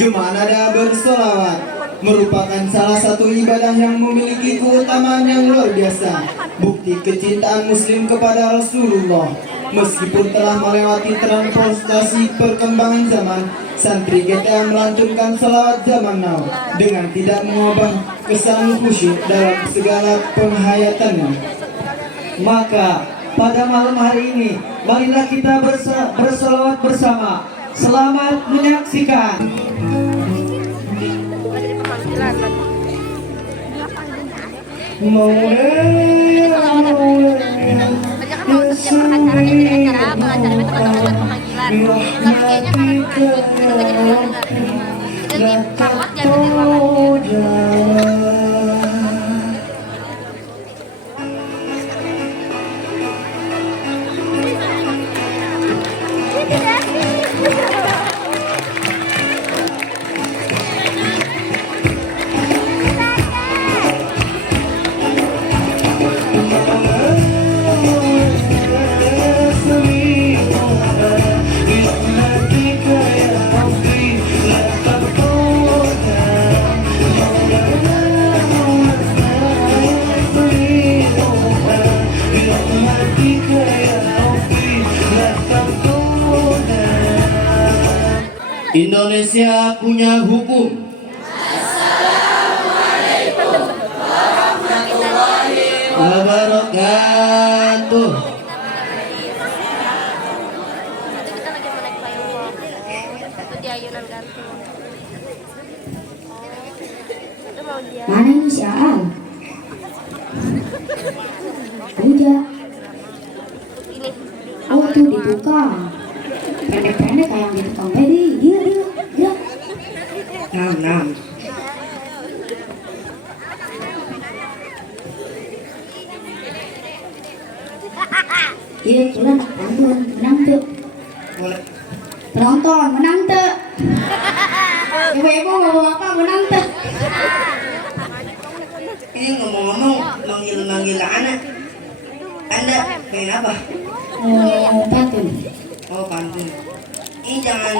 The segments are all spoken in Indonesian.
Gema nada bersolawat merupakan salah satu ibadah yang memiliki keutamaan yang luar biasa. Bukti kecintaan Muslim kepada Rasulullah. Meskipun telah melewati transportasi perkembangan zaman, santri GTA melantunkan salawat zaman now dengan tidak mengubah kesan khusyuk dalam segala penghayatannya. Maka pada malam hari ini, marilah kita bersolawat bersama. Selamat menyaksikan. Indonesia punya hukum. Assalamualaikum warahmatullahi Wabarakatuh. kita lagi mau naik payung itu di ayunan gantung. Itu mau dia. Mana ini si Aal? Udah. Ini Oh tuh dibuka. Pendek-pendek kayak yang di tukang pedi. Dia. Nam. Iya, coba bantuan menang tuh. Boleh. Penonton menang tuh. Ibu-ibu bapak-bapak menang tuh. Ini ngomong-ngomong manggil anak. Anda pengen apa? Oh, pantun. Oh, pantun. Ini jangan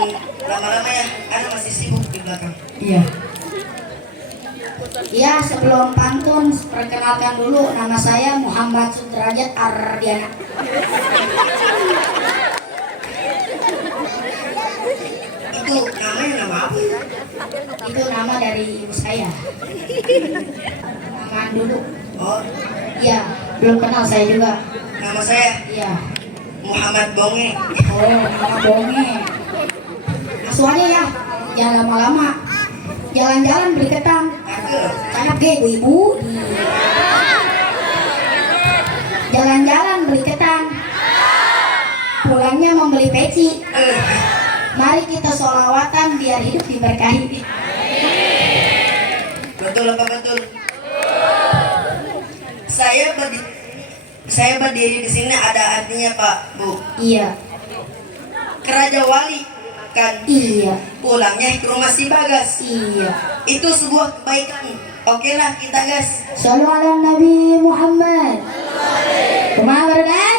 lama-lama ya, Anda masih sibuk di belakang. Iya. Ya, sebelum pantun, perkenalkan dulu nama saya Muhammad Sudrajat Ardiana. Itu namanya nama apa? Itu nama dari ibu saya. Nama dulu. Oh, Iya, belum kenal saya juga. nama saya Iya. Muhammad Bonge. Oh, nama bonge. Asuhannya ya, jangan lama-lama. Jalan-jalan beli ketang. Cakep. Cakep ge ibu-ibu. Jalan-jalan beli ketang. Pulangnya membeli peci. Mari kita sholawatan biar hidup diberkahi. Betul apa betul? Saya berdiri di sini ada artinya Pak Bu. Iya, Keraja Wali kan iya, pulangnya ke rumah si Bagas. iya. Itu sebuah kebaikan. Oke lah kita gas. Shallu ala Nabi Muhammad. Kumaha barudak?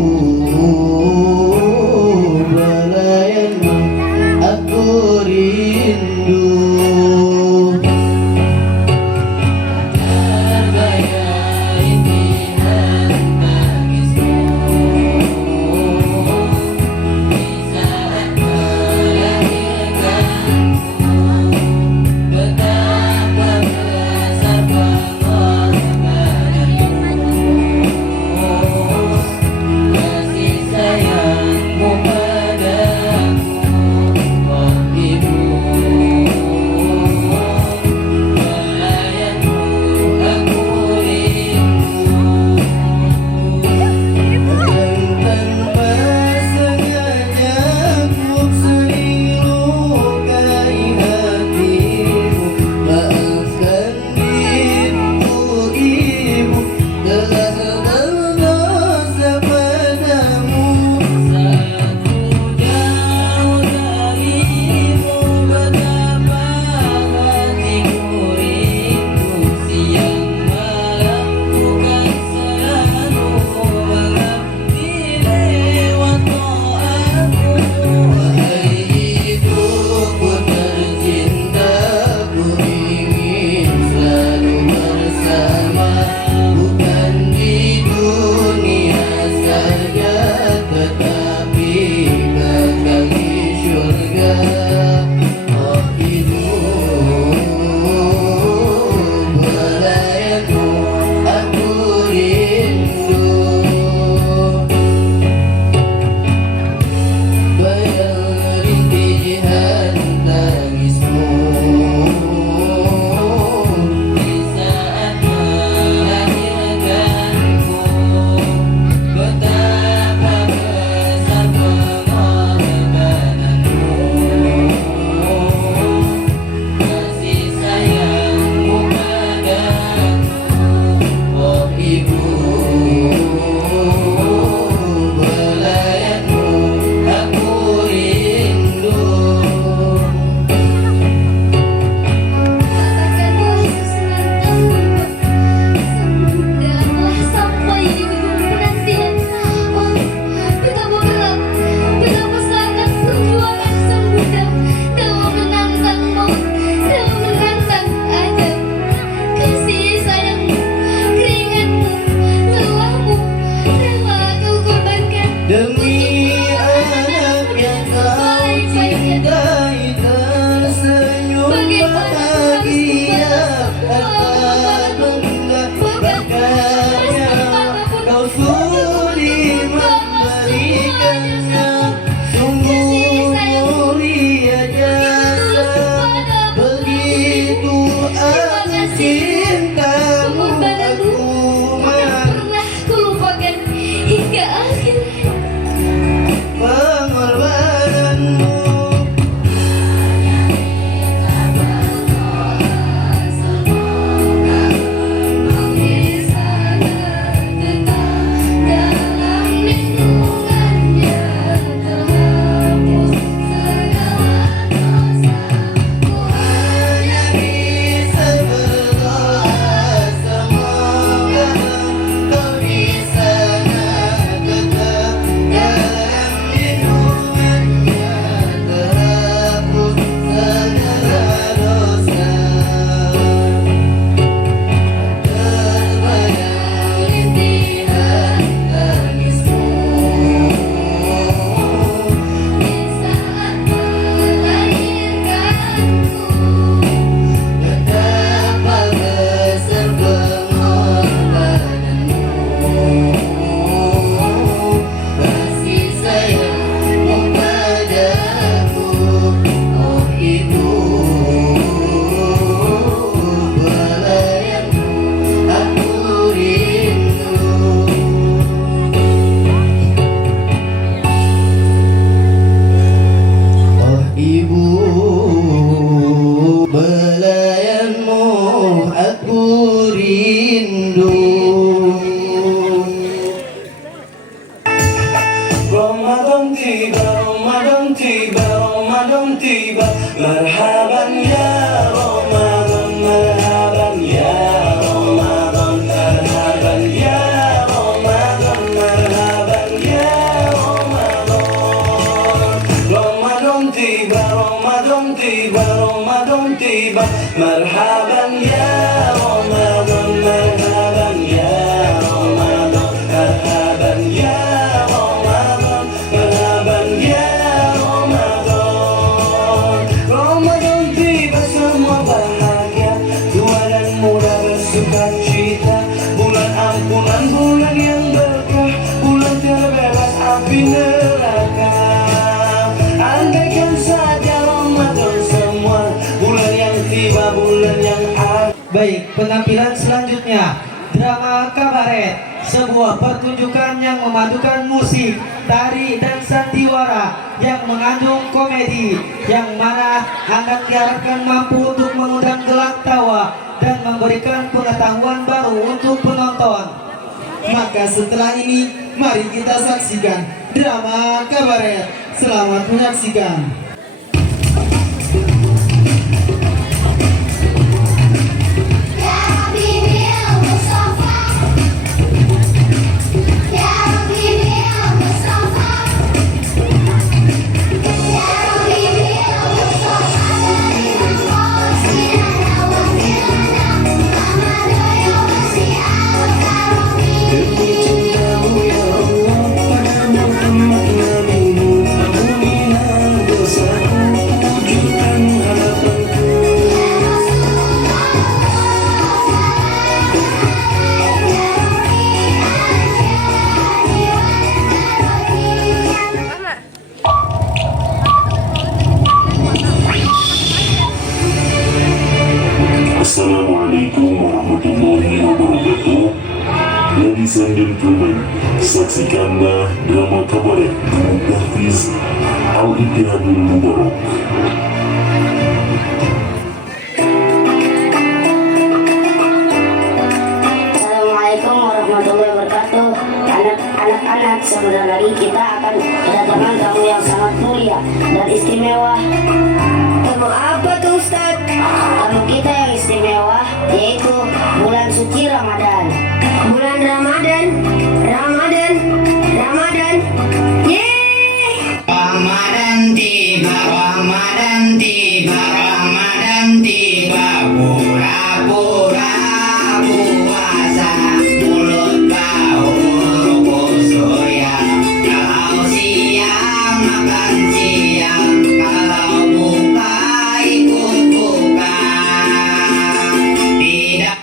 belayanmu aku rindu. tiba. Marhaban ya Ramadan, marhaban ya Ramadan, marhaban ya Ramadan, marhaban ya Ramadan. Ramadan tiba semua bahagia, tua dan muda bersuka cita. Bulan ampunan, bulan yang berkah, bulan terbebas api neraka. Andaikan saja Ramadan semua, bulan yang tiba, bulan yang ada. Baik, penampilan selanjutnya drama kabaret, sebuah pertunjukan yang memadukan musik, tari, dan sandiwara yang mengandung komedi, yang mana akan diharapkan mampu untuk mengundang gelak tawa dan memberikan pengetahuan baru untuk penonton. Maka setelah ini, mari kita saksikan drama kabaret. Selamat menyaksikan. Demi cintamu ya Allah, pada Muhammad nabimu, ampunilah dosaku, wujudkan harapanku. Assalamualaikum warahmatullahi wabarakatuh. Ladies and gentlemen, saksikanlah drama kabaret Guru Hafiz Al-Ittihadul Mubarak. Assalamualaikum warahmatullahi wabarakatuh. Anak-anak, sebentar lagi kita akan kedatangan tamu yang sangat mulia dan istimewa. Tamu apa tuh Ustaz? Tamu kita yang istimewa yaitu bulan suci Ramadan. Bulan Ramadan. Yeay! Ramadan tiba, Ramadan tiba, Ramadan tiba. Pura-pura puasa, mulut bau kusur ya. Kalau siang makan siang, kalau buka ikut buka. Tidak.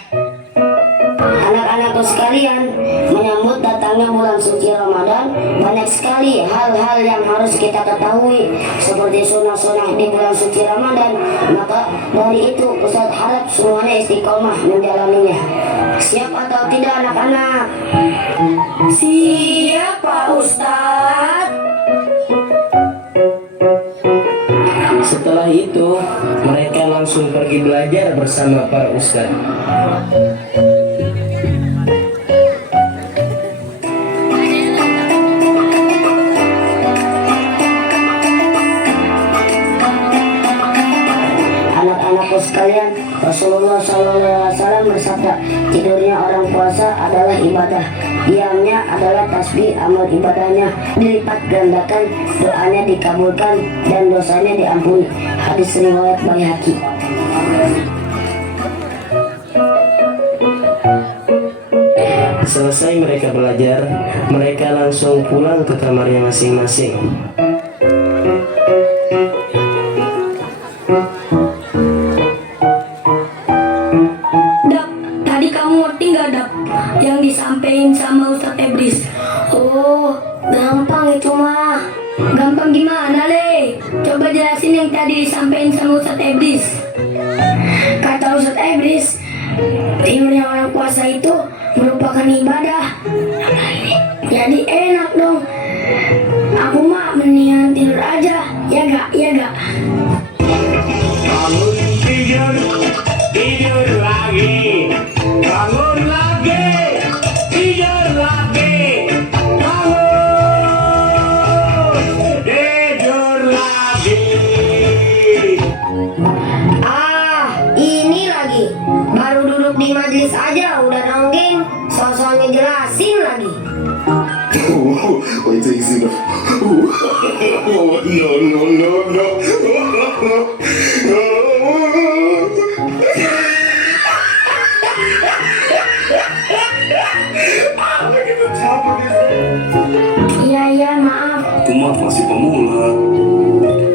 Anak-anakku sekalian, menyambut datangnya bulan suci Ramadan, banyak sekali hal-hal yang harus kita ketahui seperti sunnah-sunnah di bulan suci Ramadan. Maka dari itu Ustaz harap semuanya istiqomah menjalaninya. Siap atau tidak anak-anak? Siap Pak Ustaz. Setelah itu, mereka langsung pergi belajar bersama para ustaz. Anak-anakku sekalian, Rasulullah SAW bersabda, tidurnya orang puasa adalah ibadah, diamnya adalah tasbih, amal ibadahnya dilipat gandakan, doanya dikabulkan, dan dosanya diampuni. Hadis riwayat Baihaqi. Selesai mereka belajar, mereka langsung pulang ke kamarnya masing-masing. Dap, tadi kamu ngerti nggak Dap yang disampaikan sama Ustadz Ebris? Oh, gampang itu mah. Gampang gimana Le? Coba jelasin yang tadi disampaikan sama Ustadz Ebris. Kata Ustadz Ebris, tidurnya orang puasa itu merupakan ibadah. Jadi enak dong. Aku mah mendingan tidur aja, ya gak? Bangun tidur, tidur lagi. Bangun lagi, tidur lagi. Bangun, tidur lagi. Ini lagi. Baru duduk di majelis aja udah nonggeng, sosoknya jelasin lagi. Wait till you see the. No. maaf. Aku mah masih pemula.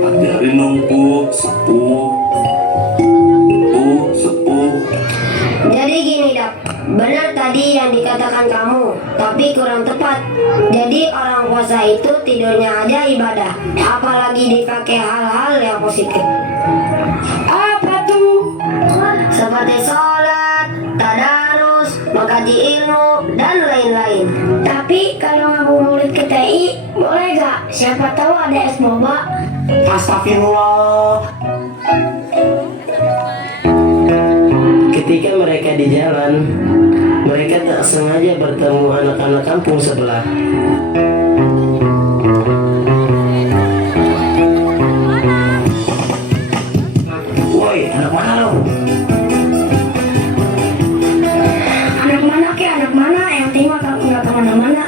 Ajarin dong, Bu, sepuh. Bu, sepuh. Jadi gini Dak, benar tadi yang dikatakan kamu, tapi kurang tepat. Jadi orang puasa itu tidurnya aja ibadah, apalagi dipakai hal-hal yang positif. Apa tuh? Seperti sholat, tadarus, mengkaji ilmu, dan lain-lain. Tapi kalau ngabuburit ke TI, boleh gak? Siapa tahu ada es boba. Astagfirullah. Ketika mereka di jalan, mereka tak sengaja bertemu anak-anak kampung sebelah. Woi, anak mana lo? Anak mana ke anak mana? Yang penting mah nggak kemana-mana.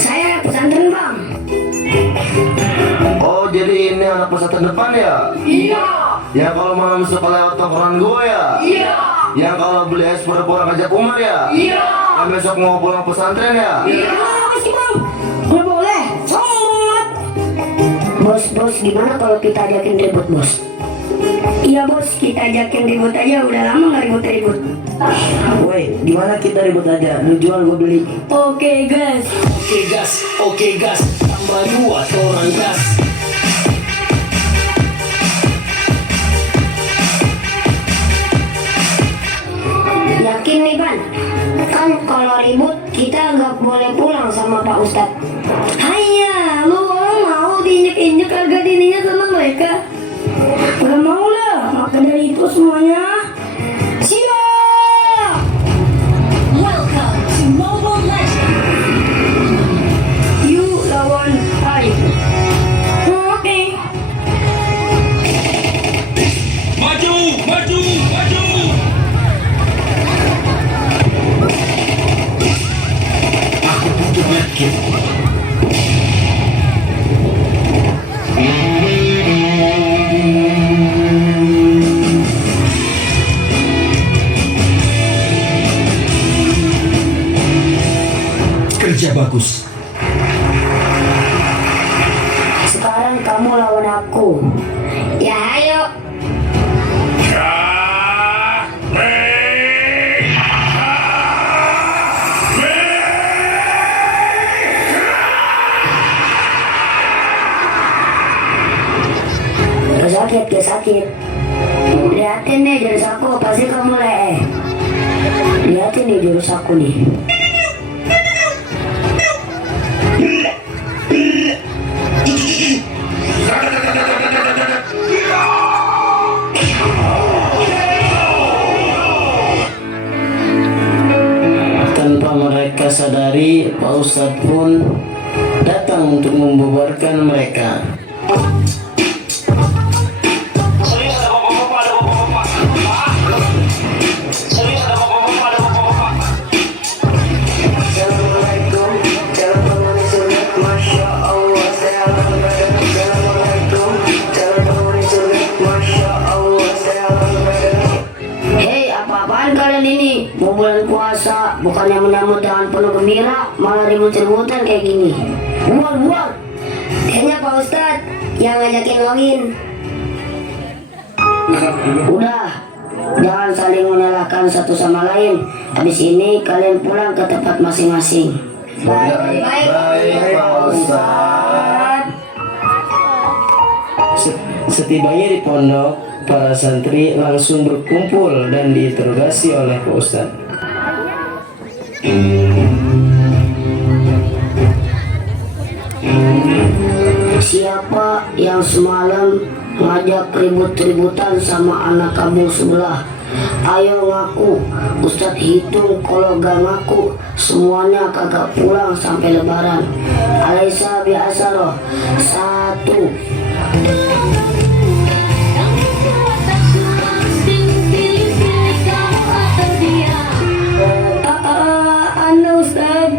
Saya anak pesantren bang. Oh, jadi ini anak pesantren depan ya? Iya. Ya kalau malam suka lewat tongkrongan gue ya? Iya. Yang kalau beli es pura-pura ngajak Umar ya? Iya. Yang besok mau pulang pesantren ya? Iya. Apa sih bang? Nggak boleh. Sombong. Bos, gimana kalau kita ajakin ribut bos? Iya bos, kita ajakin ribut aja. Udah lama nggak ribut-ribut. Woi, gimana kita ribut aja? Lu jual, gue beli. Oke guys. Oke gas, tambah 2 orang gas. Yakin nih Ban? Kan kalau ribut kita nggak boleh pulang sama Pak Ustadz. Hanya, lu orang mau diinjek-injek harga dirinya sama mereka? Gak mau lah, maka dari itu semuanya siap. Welcome to Mobile Legends! You lawan I. Oke. Maju, maju, maju. Aku butuh medkit. Kerja bagus. Sekarang kamu lawan aku. Ya ayo. Gak sakit. Lihatin nih jurus aku, pasti kamu leeh. Lihatin nih jurus aku nih. Tanpa mereka sadari, Pak Ustadz pun datang untuk membubarkan mereka. Hei, apa-apaan kalian ini? Mau bulan puasa, bukannya menyambut dengan penuh gembira, malah ribut-ributan kayak gini. Buang. Kayaknya Pak Ustadz yang ngajakin login. Udah, jangan saling menyalahkan satu sama lain. Habis ini kalian pulang ke tempat masing-masing. Baik, Pak Ustadz. Setibanya di pondok, para santri langsung berkumpul dan diinterogasi oleh Pak Ustadz. Siapa yang semalam ngajak ribut-ributan sama anak kamu sebelah? Ayo ngaku. Ustadz hitung, kalau gak ngaku semuanya kagak pulang sampai lebaran. Alaisa biasa loh. 1. Anu Ustadz.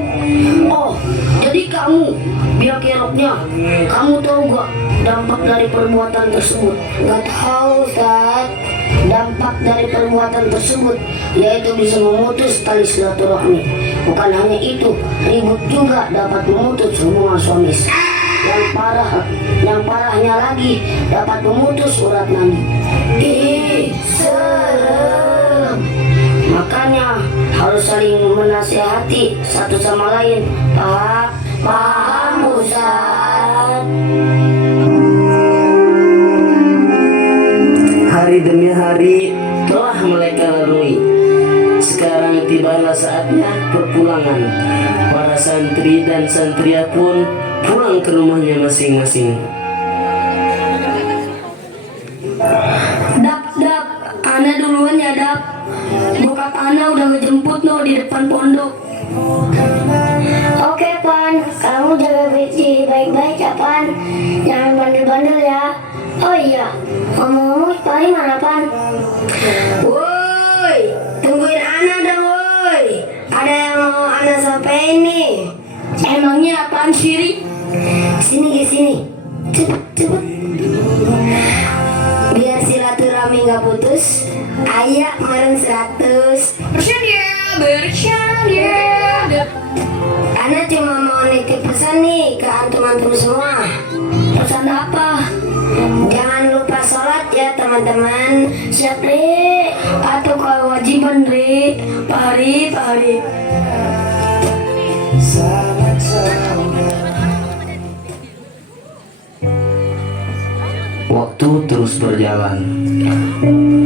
Oh, jadi kamu biar keroknya maksudnya? Kamu tahu gak dampak dari perbuatan tersebut? Gak tahu, Ustaz. Dampak dari perbuatan tersebut yaitu bisa memutus tali silaturahmi. Bukan hanya itu, ribut juga dapat memutus hubungan suami istri. Yang parahnya lagi dapat memutus urat nadi. Ih, serem. Makanya harus saling menasihati satu sama lain. Paham, Ustaz? Hari demi hari telah mereka lalui. Sekarang tibalah saatnya perpulangan. Para santri dan santria pun pulang ke rumahnya masing-masing. Dap, Ana duluan ya, Dap. Bokap Ana udah ngejemput no di depan pondok. Oke, Pan. Kamu jaga diri baik-baik ya, Pan. Jangan bandel-bandel ya. Oh iya, ngomong-ngomong paling mana, Pan? Woi, tungguin Ana dong, woi. Ada yang mau Ana sampaikan nih. Emangnya apaan sih, Ri? Sini. Cepet. Biar silaturahmi gak putus. Ayo bareng 100. Bercanda. Ana cuma mau nitip pesan nih ke antum-antum semua. Pesan apa? Jangan lupa sholat ya teman-teman. Siap, Ri. Atau kewajiban, Ri. Pak Hari. Waktu terus berjalan.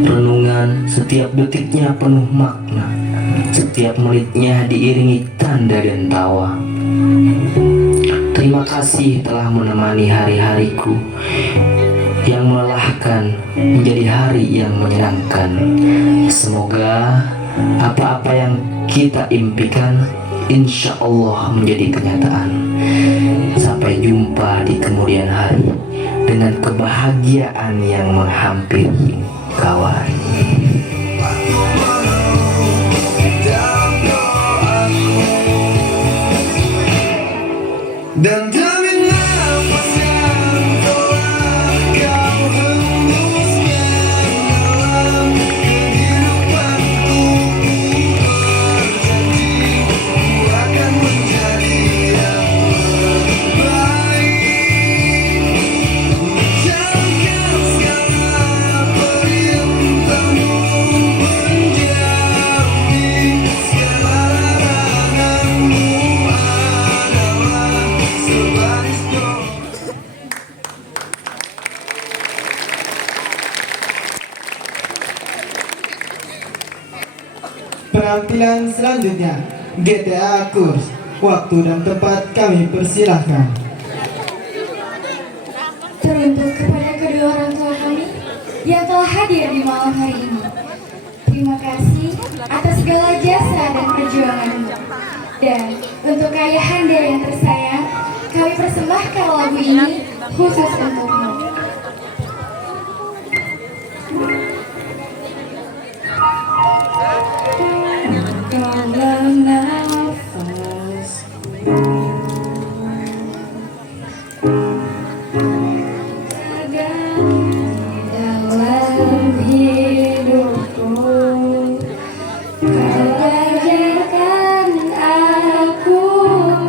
Renungan setiap detiknya penuh makna. Setiap menitnya diiringi tanda dan tawa. Terima kasih telah menemani hari-hariku yang melelahkan menjadi hari yang menyenangkan. Semoga apa-apa yang kita impikan insya Allah menjadi kenyataan. Sampai jumpa di kemudian hari dengan kebahagiaan yang menghampiri kawan. Dan demi nafas yang telah kau hembuskan dalam kehidupanku, berjanji ku akan menjadi yang terbaik. Jalankan segala perintahmu, menjauhi segala laranganmu adalah sebaris doa. Penampilan selanjutnya GTA Kurs. Waktu dan tempat kami persilahkan. Teruntuk kepada kedua orang tua kami yang telah hadir di malam hari ini. Terima kasih atas segala jasa dan perjuanganmu. Dan untuk ayahanda yang tersayang, kami persembahkan lagu ini khusus untukmu. Dalam nafas dalam hidupku, kau ajarkan aku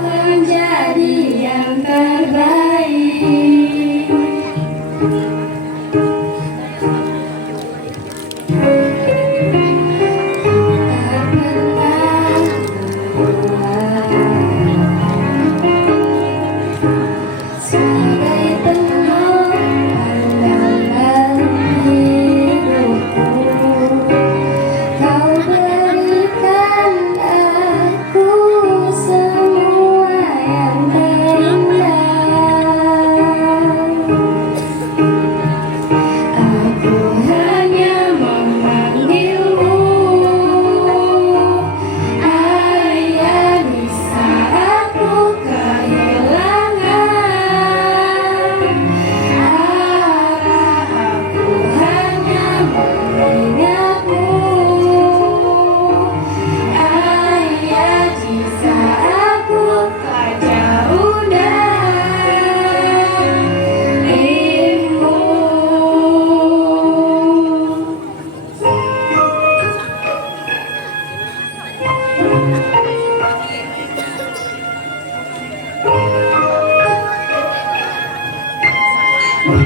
menjadi yang terbaik. Tak pernah sebagai teman. Kau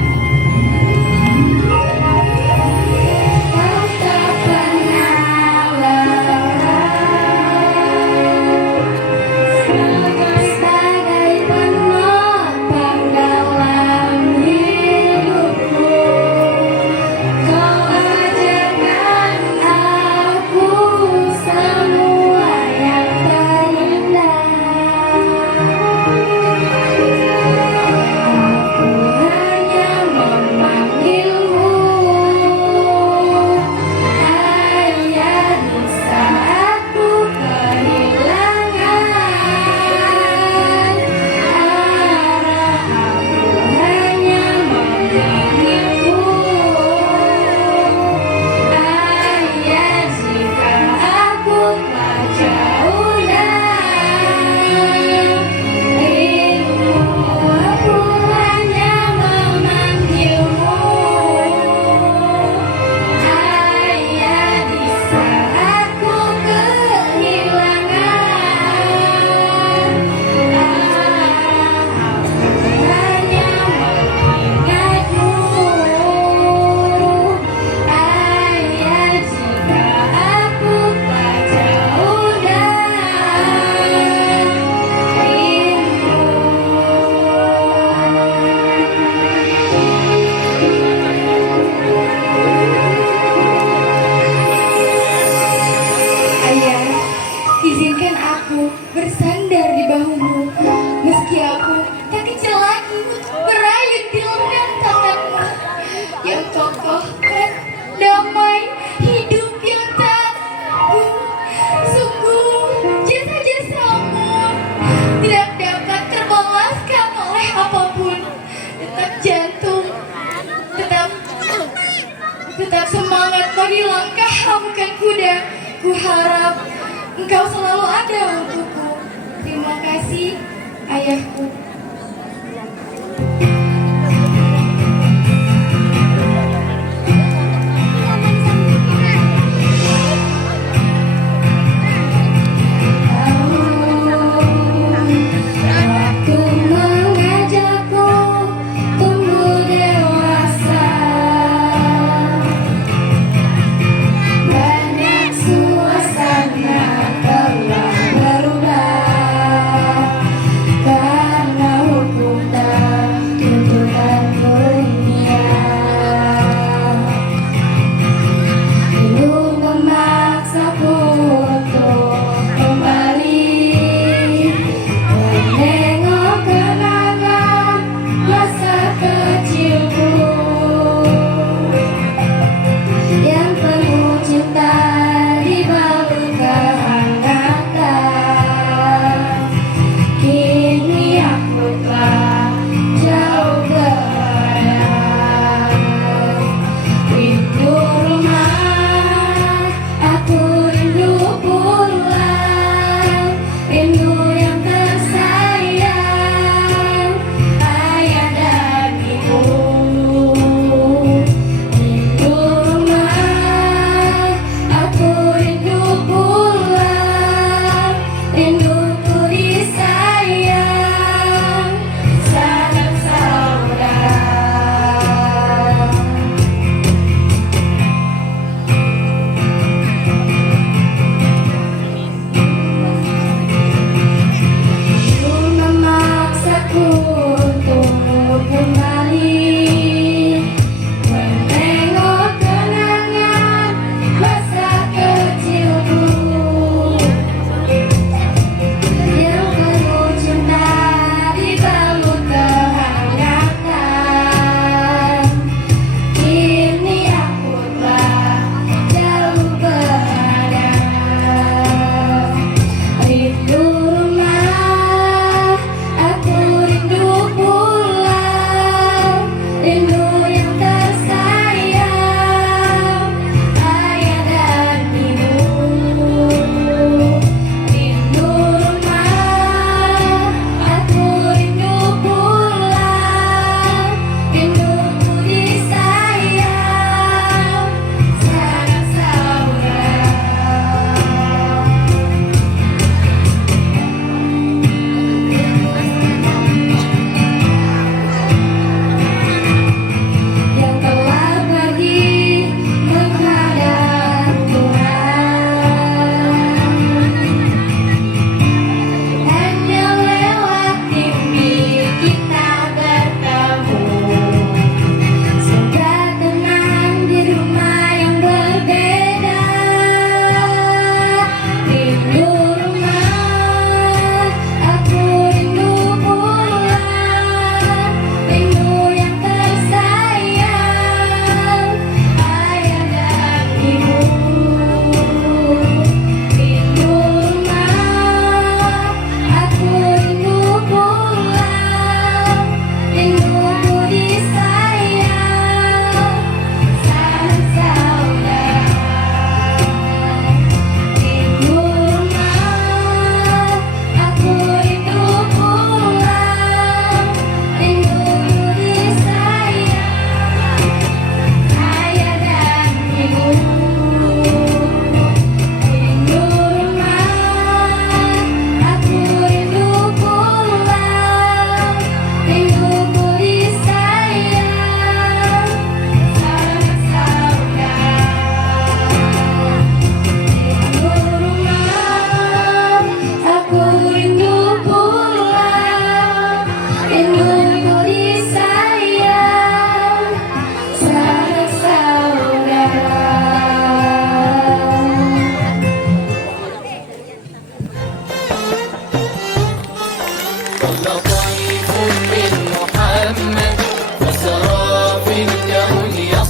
tak pernah lelah sebagai penopang dalam hidupku. Kau ajarkan aku semua yang terindah. Aku hanya memanggilmu ayah di saat ku kehilangan arah. Aku hanya memanggilmu ayah jika aku telah jauh darimu. Aku hanya memanggilmu ayah di saat ku kehilangan arah. Aku hanya mengingatmu ayah jika aku telah jauh darimu. Ayah, izinkan aku bersandar di bahumu, meski aku tak kecil lagi untuk berayun di lengan tanganmu yang kokoh dan damai, hidup yang tangguh. Sungguh jasa-jasamu tidak dapat terbalaskan oleh apapun. Detak jantung tetap semangat bagi langkah haukan kuda. Ku harap engkau selalu ada untukku. Terima kasih, ayahku. Waktu mengajakku tumbuh dewasa, banyak suasana telah berubah karena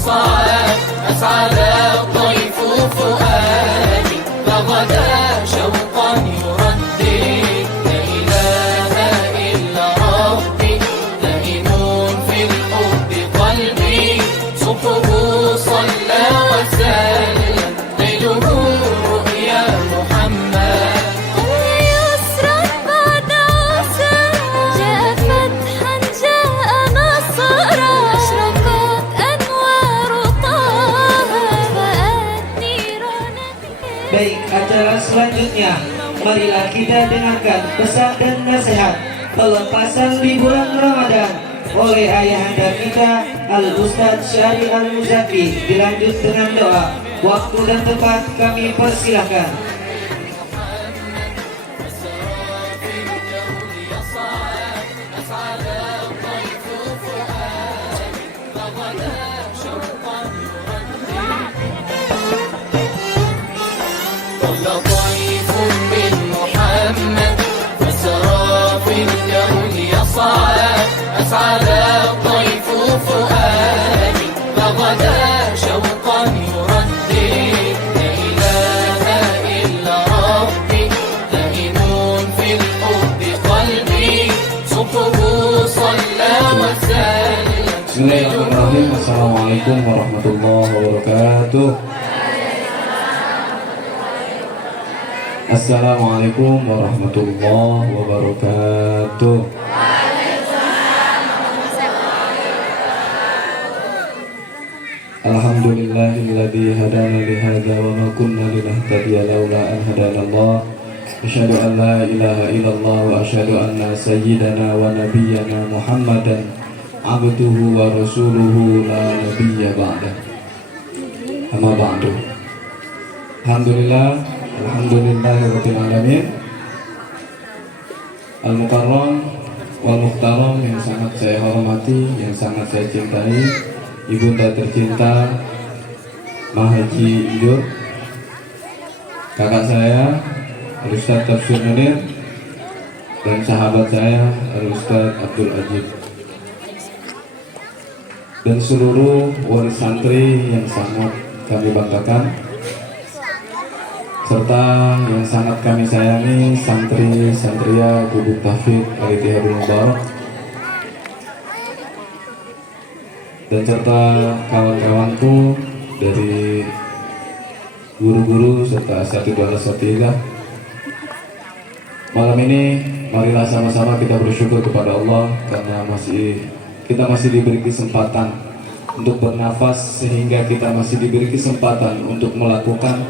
الصلاة أسعد الطيف فؤادي فغدا شوقا يردد لا إله إلا ربي لئيم في الحب قلبي صبحه صلى وسلم ليله رؤيا محمد يسرا بعد عسر جاء فتحا جاء نصرا أشرقت أنوار طه فأت نيران Baik, acara selanjutnya, marilah kita dengarkan pesan dan nasihat pelepasan liburan Ramadan oleh ayahanda kita Al-Ustadz Syari Al-Muzaki. Dilanjut dengan doa. Waktu dan tempat kami persilahkan. طل طيف من محمد فسرى في الكون يصعد أسعد الطيف فؤادي فغدا شوقا يردد لا إله إلا ربي لئيم في الحب قلبي صبحه صلى وسلم Bismillahirrahmanirrahim. Assalamualaikum warahmatullahi wabarakatuh. Assalamualaikum warahmatullahi wabarakatuh. Alhamdulillahilladzi hadana li hadza wa ma kunna linahtadiya laula an hadana Allah. Asyhadu an la ilaha illallah wa asyhadu anna sayyidana wa nabiyyana Muhammadan abduhu wa rasuluhu la nabiyya ba'da. Amma ba'du. Alhamdulillahirabbil alamin. Al-Mukarram wal Muhtaram yang sangat saya hormati, yang sangat saya cintai, Ibunda tercinta Mahaji Injur, kakak saya Al-Ustadz Tafsir Munir, dan sahabat saya Al-Ustadz Abdul Ajib, dan seluruh waris santri yang sangat kami banggakan, serta yang sangat kami sayangi santri-santria Gubuk Tahfidz Al-Ittihadul Mubarak, dan serta kawan-kawanku dari guru-guru serta asatidz asatidzah. Malam ini marilah sama-sama kita bersyukur kepada Allah karena kita masih diberi kesempatan untuk bernafas, sehingga kita masih diberi kesempatan untuk melakukan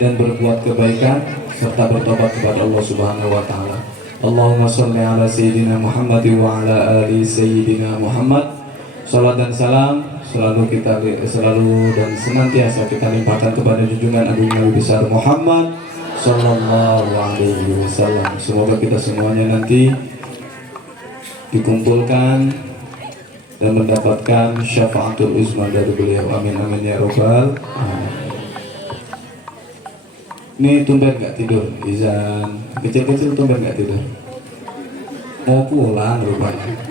dan berbuat kebaikan serta bertobat kepada Allah Subhanahu wa taala. Allahumma shalli ala sayyidina Muhammad wa ala ali sayyidina Muhammad. Salat dan salam selalu dan senantiasa kita limpahkan kepada junjungan Agung Nabi besar Muhammad sallallahu alaihi wasallam. Semoga kita semuanya nanti dikumpulkan dan mendapatkan syafaatul uzma dari beliau. Amin amin ya robbal alamin. Ini tumben gak tidur, Izan kecil-kecil tumben gak tidur, mau pulang rupanya.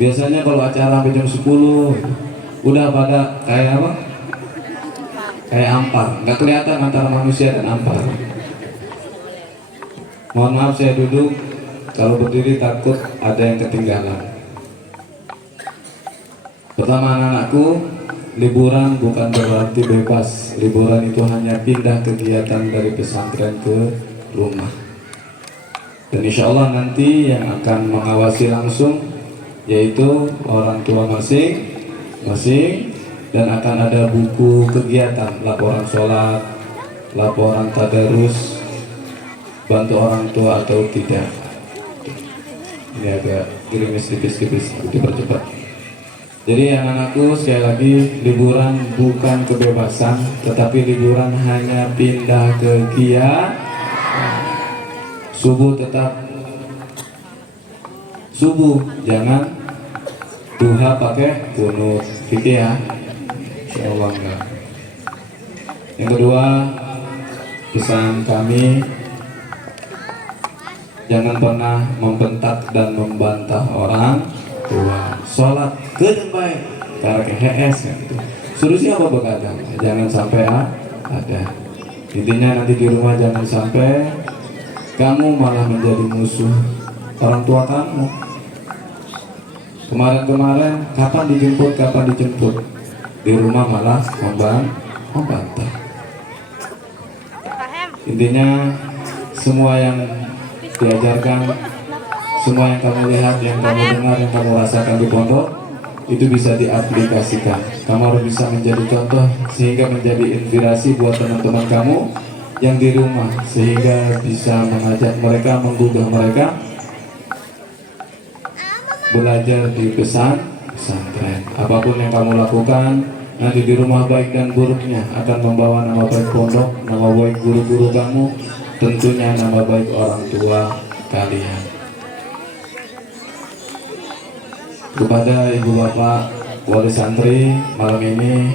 Biasanya kalau acara sampai jam 10 udah pada kayak apa? Kayak ampar, nggak kelihatan antara manusia dan ampar. Mohon maaf saya duduk, kalau berdiri takut ada yang ketinggalan. Pertama anak-anakku, liburan bukan berarti bebas. Liburan itu hanya pindah kegiatan dari pesantren ke rumah. Dan insya Allah nanti yang akan mengawasi langsung yaitu orang tua masing-masing, dan akan ada buku kegiatan, laporan sholat, laporan tadarus, bantu orang tua atau tidak. Ini agak gerimis tipis-tipis, dipercepat. Jadi anak-anakku, sekali lagi, liburan bukan kebebasan, tetapi liburan hanya pindah kegiatan. Subuh tetap subuh, jangan duha pakai kunut, gitu ya. Insyaallah enggak. Yang kedua, pesan kami, jangan pernah membentak dan membantah orang tua. Sholat kedan baik karena ke HS kan gitu. Solusi apa begadang? Jangan sampai ada. Intinya nanti di rumah jangan sampai kamu malah menjadi musuh orang tua kamu. Kemarin-kemarin kapan dijemput, di rumah malah membantah. Intinya semua yang diajarkan, semua yang kamu lihat, yang kamu dengar, yang kamu rasakan di pondok itu bisa diaplikasikan. Kamu harus bisa menjadi contoh sehingga menjadi inspirasi buat teman-teman kamu yang di rumah, sehingga bisa mengajak mereka, menggugah mereka belajar di pesantren. Apapun yang kamu lakukan nanti di rumah, baik dan buruknya akan membawa nama baik pondok, nama baik guru-guru kamu, tentunya nama baik orang tua kalian. Kepada ibu bapak wali santri, malam ini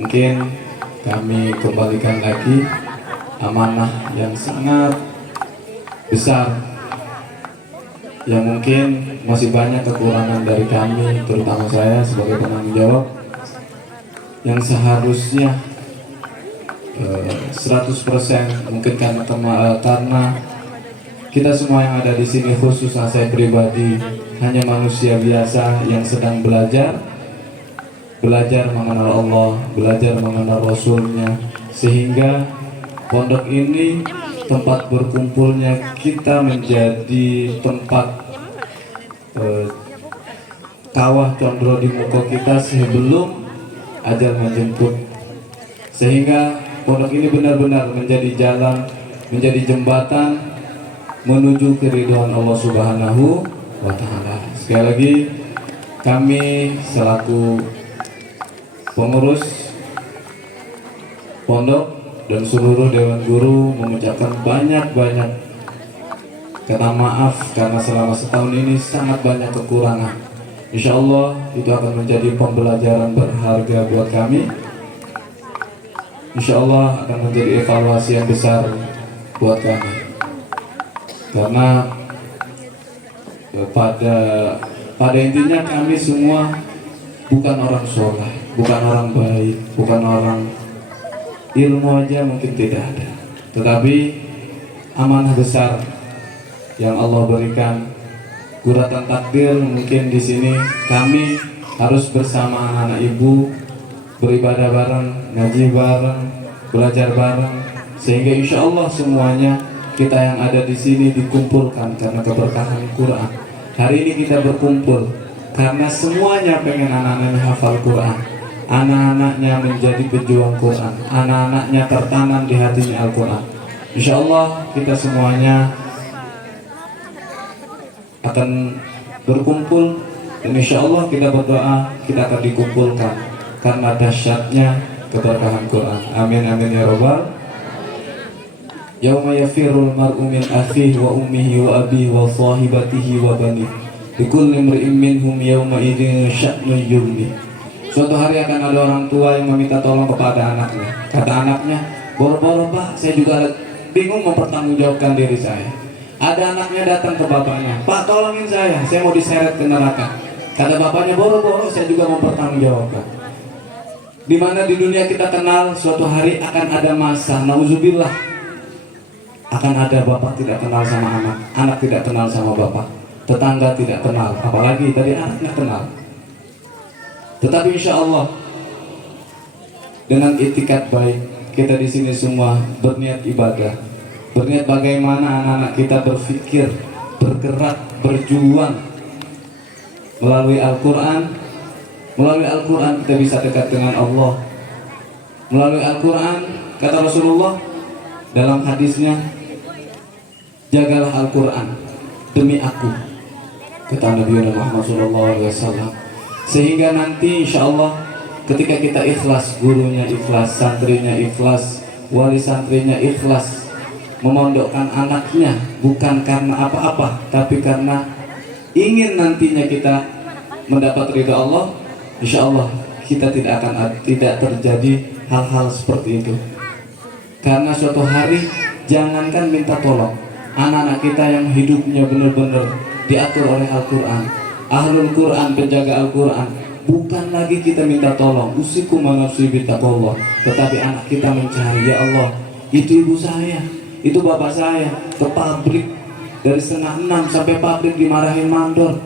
mungkin kami kembalikan lagi amanah yang sangat besar, yang mungkin masih banyak kekurangan dari kami, terutama saya sebagai penanggung jawab, yang seharusnya 100% mungkin karena kita semua yang ada di sini, khususnya saya pribadi, hanya manusia biasa yang sedang belajar mengenal Allah, belajar mengenal Rasulnya, sehingga pondok ini tempat berkumpulnya kita menjadi tempat kawah condro di muka kita sebelum ajal menjemput, sehingga pondok ini benar-benar menjadi jalan, menjadi jembatan menuju keridhaan Allah Subhanahu wa Ta'ala. Sekali lagi, kami selaku pengurus pondok dan seluruh dewan guru mengucapkan banyak-banyak kata maaf karena selama setahun ini sangat banyak kekurangan. Insya Allah itu akan menjadi pembelajaran berharga buat kami. Insya Allah akan menjadi evaluasi yang besar buat kami, karena pada intinya kami semua bukan orang soleh, bukan orang baik, bukan orang ilmu aja mungkin tidak ada, tetapi amanah besar yang Allah berikan, guratan takdir mungkin di sini kami harus bersama anak-anak ibu beribadah bareng, ngaji bareng, belajar bareng, sehingga insya Allah semuanya kita yang ada di sini dikumpulkan karena keberkahan Quran. Hari ini kita berkumpul karena semuanya pengen anak-anaknya hafal Quran, anak-anaknya menjadi pejuang Quran, anak-anaknya tertanam di hatinya Al-Quran. Insya Allah kita semuanya akan berkumpul, dan insya Allah kita berdoa kita akan dikumpulkan karena dahsyatnya keberkahan Quran. Amin amin ya robbal. Yauma yafirul mar'u min akhihi wa ummihi wa abihi wa sahibatihi wa banihi likulli imri'in minhum yauma idzin sya'nun yughni. Suatu hari akan ada orang tua yang meminta tolong kepada anaknya. Kata anaknya, boro-boro Pak, saya juga bingung mempertanggungjawabkan diri saya. Ada anaknya datang ke bapaknya, Pak tolongin saya mau diseret ke neraka. Kata bapaknya, boro-boro saya juga mempertanggungjawabkan. Di mana di dunia kita kenal suatu hari akan ada masa, nauzubillah, akan ada bapak tidak kenal sama anak, anak tidak kenal sama bapak, tetangga tidak kenal, apalagi tadi anaknya kenal. Tetapi insya Allah dengan itikat baik kita di sini semua berniat ibadah, berniat bagaimana anak-anak kita berpikir, bergerak, berjuang melalui Al-Quran. Melalui Al-Quran kita bisa dekat dengan Allah. Melalui Al-Quran, kata Rasulullah dalam hadisnya, jagalah Al-Quran demi aku, kata Nabi Muhammad SAW. Sehingga nanti insya Allah ketika kita ikhlas, gurunya ikhlas, santrinya ikhlas, wali santrinya ikhlas, memondokkan anaknya bukan karena apa-apa, tapi karena ingin nantinya kita mendapat ridha Allah. Insya Allah kita tidak terjadi hal-hal seperti itu. Karena suatu hari jangankan minta tolong, anak-anak kita yang hidupnya benar-benar diatur oleh Al-Quran, ahlul Quran, penjaga Al-Quran. Bukan lagi kita minta tolong, usikum wa nafsi bittaqwallah, tetapi anak kita mencari, ya Allah, itu ibu saya, itu bapak saya ke pabrik dari setengah 6 sampai pabrik dimarahin mandor,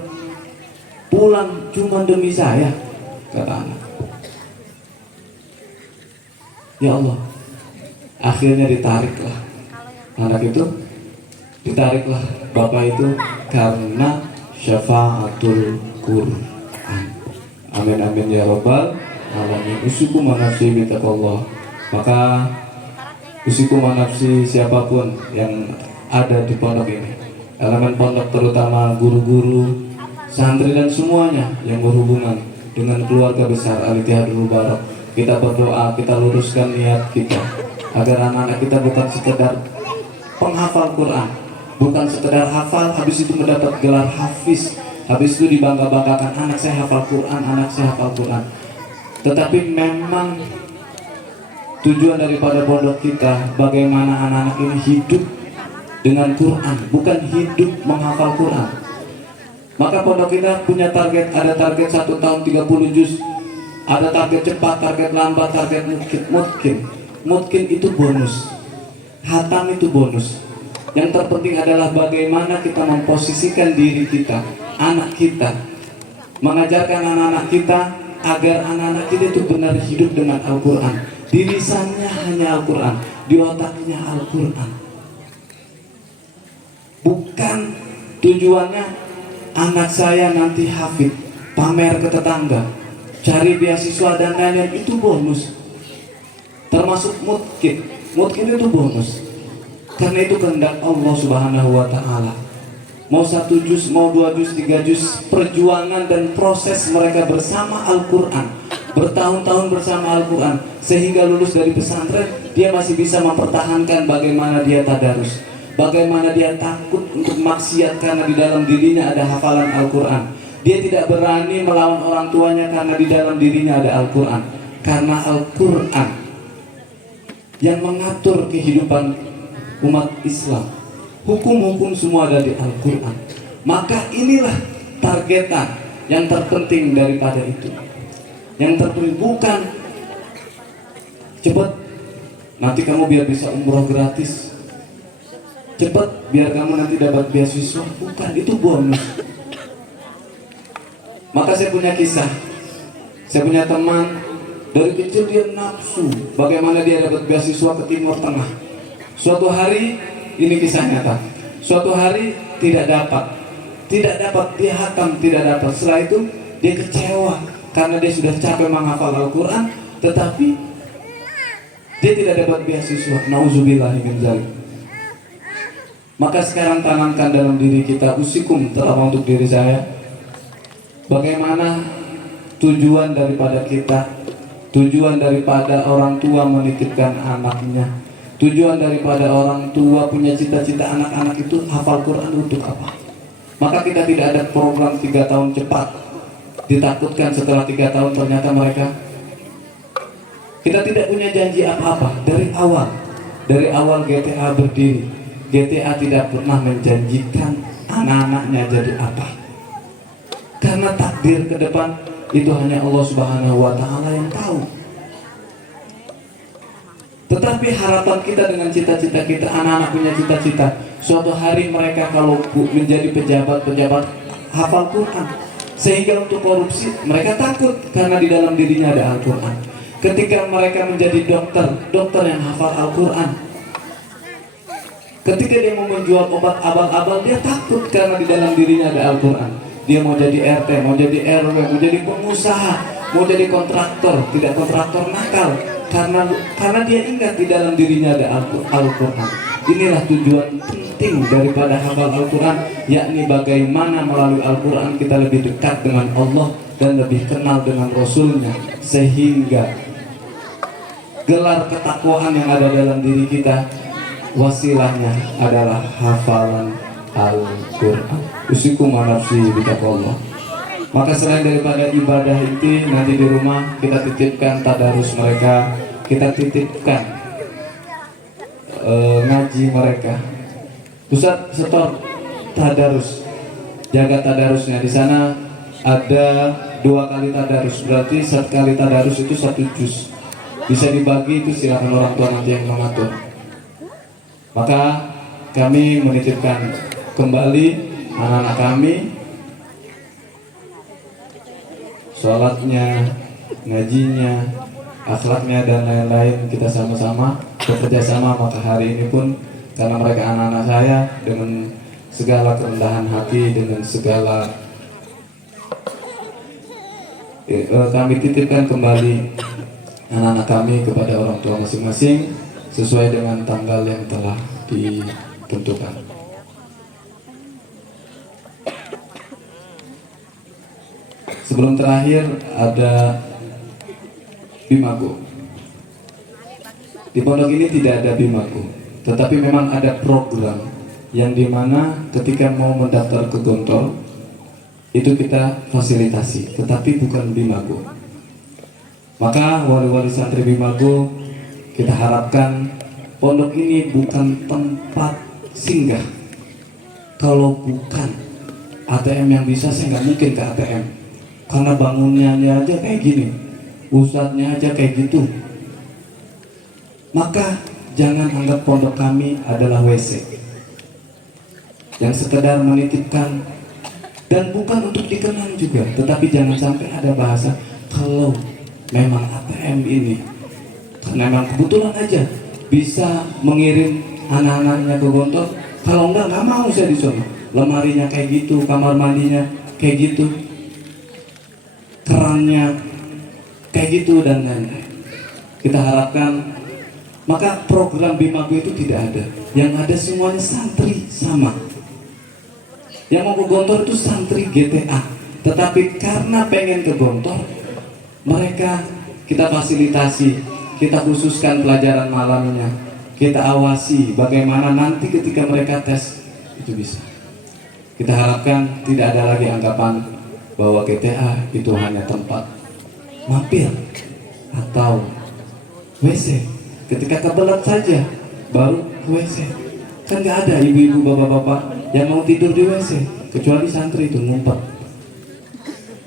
pulang cuma demi saya, kata anak. Ya Allah, akhirnya ditariklah anak itu, ditariklah bapak itu karena syafaatul Quran. Amin amin ya rabbal alamin. Usikum wa nafsi bittaqwallah. Maka usikum wa nafsi siapapun yang ada di pondok ini, elemen pondok terutama guru-guru, santri dan semuanya yang berhubungan dengan keluarga besar Al-Ittihadul Mubarak, kita berdoa, kita luruskan niat kita agar anak-anak kita bukan sekedar penghafal Quran, bukan sekedar hafal habis itu mendapat gelar hafiz, habis itu dibangga-banggakan anak saya hafal Quran, anak saya hafal Quran. Tetapi memang tujuan daripada pondok kita bagaimana anak-anak ini hidup dengan Quran, bukan hidup menghafal Quran. Maka pondok kita punya target, ada target 1 tahun 30 juz, ada target cepat, target lambat, target mungkin itu bonus, hatam itu bonus. Yang terpenting adalah bagaimana kita memposisikan diri kita, anak kita, mengajarkan anak-anak kita agar anak-anak kita itu benar hidup dengan Al-Quran. Di lisannya hanya Al-Quran, di otaknya Al-Quran. Bukan tujuannya anak saya nanti hafid, pamer ke tetangga, cari beasiswa dan lain-lain, itu bonus. Termasuk mungkin itu bonus. Karena itu kehendak Allah Subhanahu wa Ta'ala. Mau 1 juz, mau 2 juz, 3 juz, perjuangan dan proses mereka bersama Al-Quran, bertahun-tahun bersama Al-Quran, sehingga lulus dari pesantren dia masih bisa mempertahankan bagaimana dia tadarus, bagaimana dia takut untuk maksiat karena di dalam dirinya ada hafalan Al-Quran. Dia tidak berani melawan orang tuanya karena di dalam dirinya ada Al-Quran. Karena Al-Quran yang mengatur kehidupan umat Islam, hukum-hukum semua ada di Al-Quran. Maka inilah targetan yang terpenting daripada itu. Yang terpenting bukan cepat nanti kamu biar bisa umroh gratis, cepat biar kamu nanti dapat beasiswa, bukan, itu bonus. Maka saya punya kisah, saya punya teman dari kecil dia nafsu bagaimana dia dapat beasiswa ke Timur Tengah. Suatu hari, ini kisah nyata, suatu hari tidak dapat, dia hatam, tidak dapat. Setelah itu dia kecewa karena dia sudah capek menghafal Al-Quran, tetapi dia tidak dapat beasiswa. Nauzubillahi min dzalik. Maka sekarang tanamkan dalam diri kita, usikum, terutama untuk diri saya, bagaimana tujuan daripada kita, tujuan daripada orang tua menitipkan anaknya, tujuan daripada orang tua punya cita-cita anak-anak itu hafal Quran untuk apa? Maka kita tidak ada program 3 tahun cepat, ditakutkan setelah 3 tahun ternyata mereka, kita tidak punya janji apa-apa dari awal GTA berdiri. GTA tidak pernah menjanjikan anak-anaknya jadi apa, karena takdir ke depan itu hanya Allah Subhanahu wa Ta'ala yang tahu. Tetapi harapan kita dengan cita-cita kita, anak-anak punya cita-cita, suatu hari mereka kalau menjadi pejabat hafal Quran, sehingga untuk korupsi mereka takut karena di dalam dirinya ada Al-Quran. Ketika mereka menjadi dokter yang hafal Al-Quran, ketika dia mau menjual obat abal-abal, dia takut karena di dalam dirinya ada Al-Quran. Dia mau jadi RT, mau jadi RW, mau jadi pengusaha, mau jadi kontraktor, tidak kontraktor nakal, karena dia ingat di dalam dirinya ada Al-Quran. Inilah tujuan penting daripada hafal Al-Quran, yakni bagaimana melalui Al-Quran kita lebih dekat dengan Allah dan lebih kenal dengan Rasulnya, sehingga gelar ketakwaan yang ada dalam diri kita wasilahnya adalah hafalan Al-Quran. Usikum wa nafsi bittaqwallah. Maka selain daripada ibadah inti, nanti di rumah kita titipkan tadarus mereka, kita titipkan ngaji mereka. Ustaz, setor tadarus, jaga tadarusnya. Di sana ada 2 kali tadarus, berarti 1 kali tadarus itu 1 juz. Bisa dibagi, itu silakan orang tua nanti yang mengatur. Maka kami menitipkan kembali anak-anak kami, sholatnya, ngajinya, akhlaknya dan lain-lain kita sama-sama bekerja sama. Maka hari ini pun karena mereka anak-anak saya, dengan segala kerendahan hati, dengan segala kami titipkan kembali anak-anak kami kepada orang tua masing-masing sesuai dengan tanggal yang telah ditentukan. Sebelum terakhir ada bimago. Di pondok ini tidak ada bimago, tetapi memang ada program yang dimana ketika mau mendaftar ke Gontor itu kita fasilitasi, tetapi bukan bimago. Maka wali-wali santri bimago, kita harapkan pondok ini bukan tempat singgah. Kalau bukan ATM yang bisa, saya nggak mungkin ke ATM, karena bangunannya aja kayak gini, ustadznya aja kayak gitu. Maka jangan anggap pondok kami adalah WC yang sekedar menitipkan, dan bukan untuk dikenang juga. Tetapi jangan sampai ada bahasa kalau memang ATM ini karena memang kebetulan aja bisa mengirim anak-anaknya ke Gontor, kalau enggak nggak mau saya di sana. Lemarinya kayak gitu, kamar mandinya kayak gitu, kerannya kayak gitu dan lain-lain. Kita harapkan maka program bimago itu tidak ada. Yang ada semuanya santri sama. Yang mau ke Gontor itu santri GTA, tetapi karena pengen ke Gontor, mereka kita fasilitasi, kita khususkan pelajaran malamnya, kita awasi bagaimana nanti ketika mereka tes itu bisa. Kita harapkan tidak ada lagi anggapan bahwa GTA itu hanya tempat mampir atau WC. Ketika kebelet saja baru WC. Kan nggak ada ibu-ibu, bapak-bapak yang mau tidur di WC, kecuali santri itu ngumpet.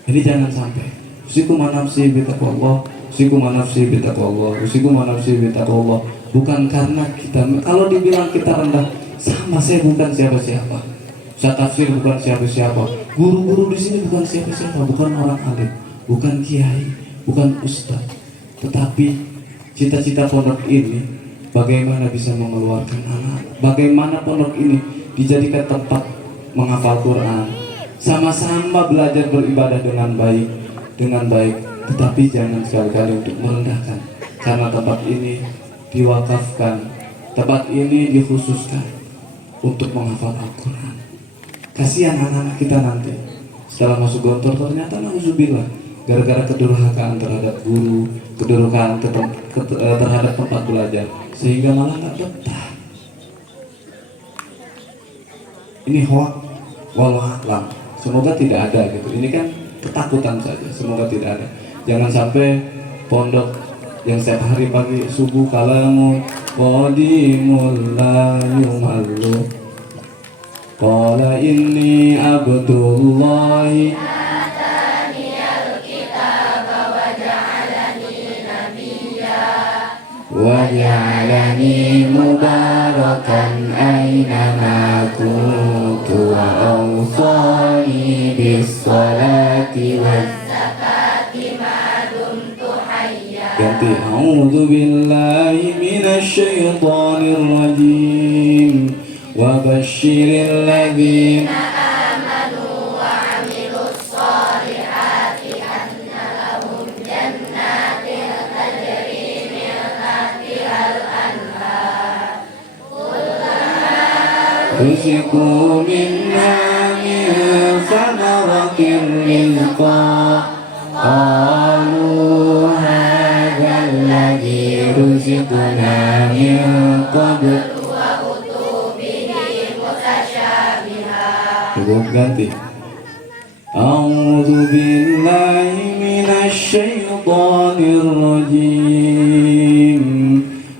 Ini jangan sampai. Usikum nafsi bitaqwallah, usikum nafsi bitaqwallah, usikum nafsi bitaqwallah. Bukan karena kita, kalau dibilang kita rendah, sama, saya bukan siapa-siapa. Saya tafsir bukan siapa-siapa. Guru-guru di sini bukan siapa-siapa, bukan orang alim, bukan kiai, bukan ustaz. Tetapi cita-cita pondok ini bagaimana bisa mengeluarkan anak, bagaimana pondok ini dijadikan tempat menghafal Quran, sama-sama belajar beribadah dengan baik, tetapi jangan sekali-kali untuk merendahkan, karena tempat ini diwakafkan, tempat ini dikhususkan untuk menghafal Al-Quran. Kasihan anak-anak kita nanti setelah masuk Gontor ternyata nauzubillah, gara-gara kedurhakaan terhadap guru, kedurhakaan terhadap tempat belajar, sehingga malah nggak betah. Ini hoak, walau alam. Semoga tidak ada gitu. Ini kan ketakutan saja. Semoga tidak ada. Jangan sampai pondok yang setiap hari pagi subuh kalamu qadimul la yumallu qala inni abdullahi waj'alani mubarakan aynama kuntu wa awsani bis-salati waz-zakati ma dumtu hayya. Ganti a'udzu billahi minasy syaithanir rajim wa basyiril ladzina amanu wa 'amilus shalihati anna lahum jannatin tajri ruziqu minha min thamaratin rizqa qalu hadha alladhi ruziqna min qabl wa utu bihi mutasyabiha. Cukup ganti. A'udzu billahi minasy syaithanir rajim.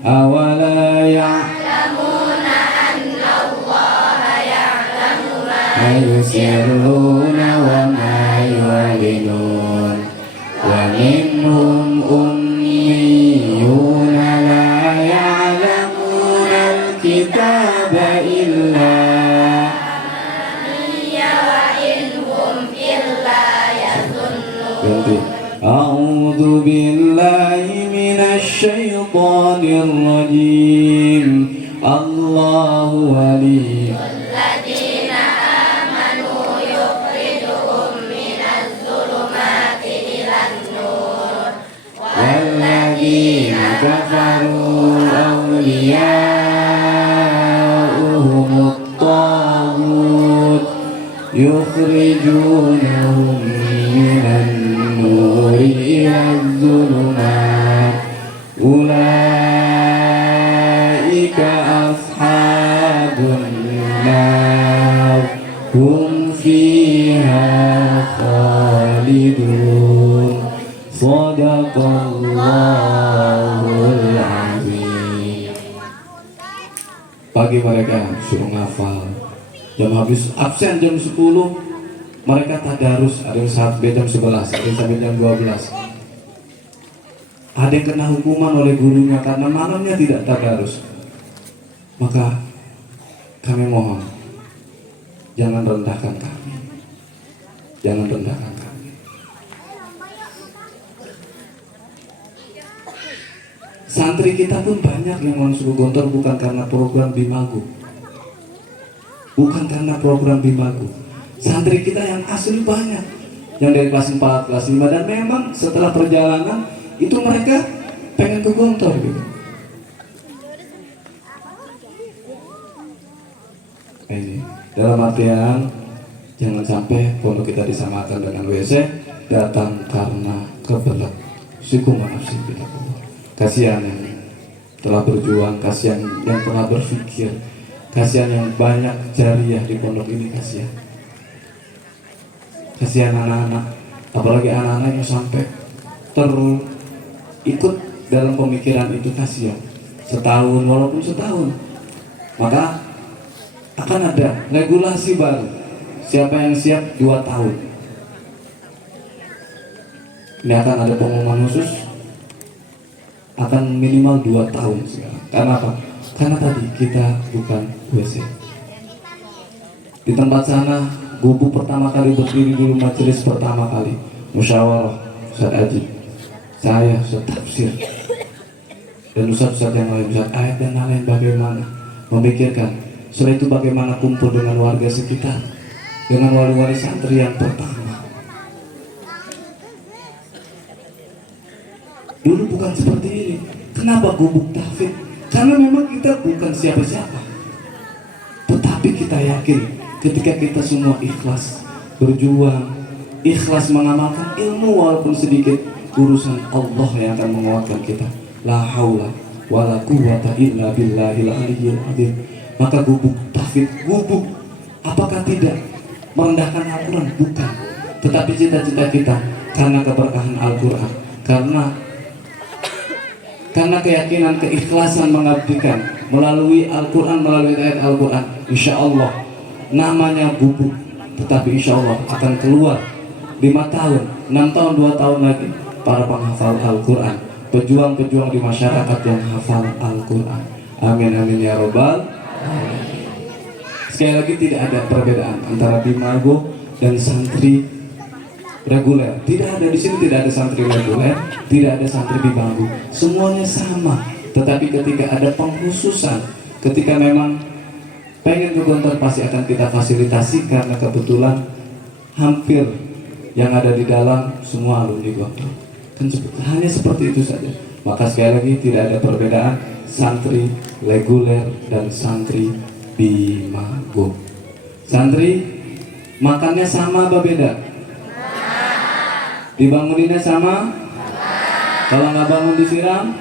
Awala ya'lamuna anna Allaha ya'lamu ma yusirruna wa ma yu'linun. ganti. A'udzu billahi minasyaitonir rajim. Allahu wali والذين كفروا أولياؤهم الطاغوت يخرجونهم من النور إلى الظلمات أولئك أصحاب النار هم فيها خالدون Sadaqallahul azim. Pagi mereka suruh ngafal, jam habis absen jam 10 mereka tadarus, ada yang sampai jam 11, ada yang sampai jam 12. Ada yang kena hukuman oleh gurunya karena malamnya tidak tadarus. Maka kami mohon, jangan rendahkan kami, jangan rendahkan kami. Santri kita pun banyak yang masuk Gontor bukan karena program Bimagu, bukan karena program Bimagu. Santri kita yang asli banyak, yang dari kelas 4, kelas 5, dan memang setelah perjalanan itu mereka pengen ke Gontor gitu. Ini dalam artian jangan sampai pondok kita disamakan dengan WC, datang karena kebelet. Syukur kita keluar. Kasihan yang telah berjuang, kasihan yang telah berpikir, kasihan yang banyak jariah di pondok ini, kasihan. Kasihan anak-anak, apalagi anak-anak yang sampai terikut dalam pemikiran itu, kasihan. Setahun, walaupun setahun, maka akan ada regulasi baru. Siapa yang siap 2 tahun. Ini akan ada pengumuman khusus, akan minimal 2 tahun sekarang. Karena apa? Karena tadi kita bukan WC. Di tempat sana, gubuk pertama kali berdiri dulu, majelis pertama kali musyawarah Ustaz Ajib, saya Ustaz Tafsir, dan Ustaz-Ustaz yang lain, Ustaz ayat dan lain bagaimana memikirkan. Setelah itu bagaimana kumpul dengan warga sekitar, dengan wali-wali santri yang pertama. Dulu bukan seperti ini. Kenapa gubuk tahfidz? Karena memang kita bukan siapa-siapa, tetapi kita yakin ketika kita semua ikhlas berjuang, ikhlas mengamalkan ilmu walaupun sedikit, urusan Allah yang akan menguatkan kita. La haula wala quwwata illa billahil aliyyil azim. Maka gubuk tahfidz, gubuk apakah tidak merendahkan Al-Quran? Bukan. Tetapi cita-cita kita karena keberkahan Al-Quran, karena keyakinan, keikhlasan mengabdikan melalui Al-Quran, melalui ayat Al-Quran, insya Allah namanya gubuk, tetapi insya Allah akan keluar 5 tahun, 6 tahun, 2 tahun lagi para penghafal Al-Quran, pejuang-pejuang di masyarakat yang hafal Al-Quran. Amin amin ya robbal alamin. Sekali lagi tidak ada perbedaan antara Bimago dan santri reguler. Tidak ada di sini, tidak ada santri reguler, tidak ada santri Bimago. Semuanya sama. Tetapi ketika ada pengkhususan, ketika memang pengen ke Gontor, pasti akan kita fasilitasi karena kebetulan hampir yang ada di dalam semua alumni Gontor. Kan hanya seperti itu saja. Maka sekali lagi tidak ada perbedaan santri reguler dan santri Bimago. Santri makannya sama apa beda? Dibanguninnya sama? Kalau nggak bangun disiram?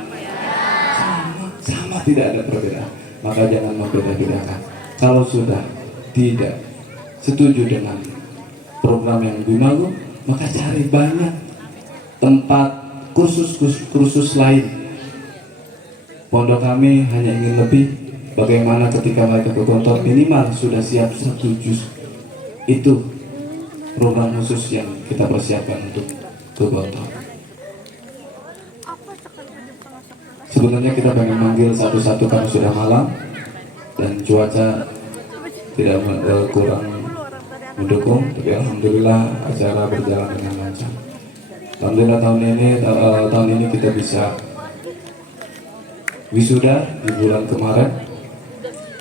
Sama, tidak ada perbedaan. Maka jangan membeda-bedakan. Kalau sudah tidak setuju dengan program yang Bimago, maka cari banyak tempat kursus lain. Pondok kami hanya ingin lebih. Bagaimana ketika mereka ke Gontor minimal sudah siap 1 juz. Itu program khusus yang kita persiapkan untuk ke Gontor. Sebenarnya kita pengen manggil satu-satu karena sudah malam dan cuaca tidak kurang mendukung, tapi alhamdulillah acara berjalan dengan lancar. Alhamdulillah tahun ini kita bisa wisuda di bulan kemarin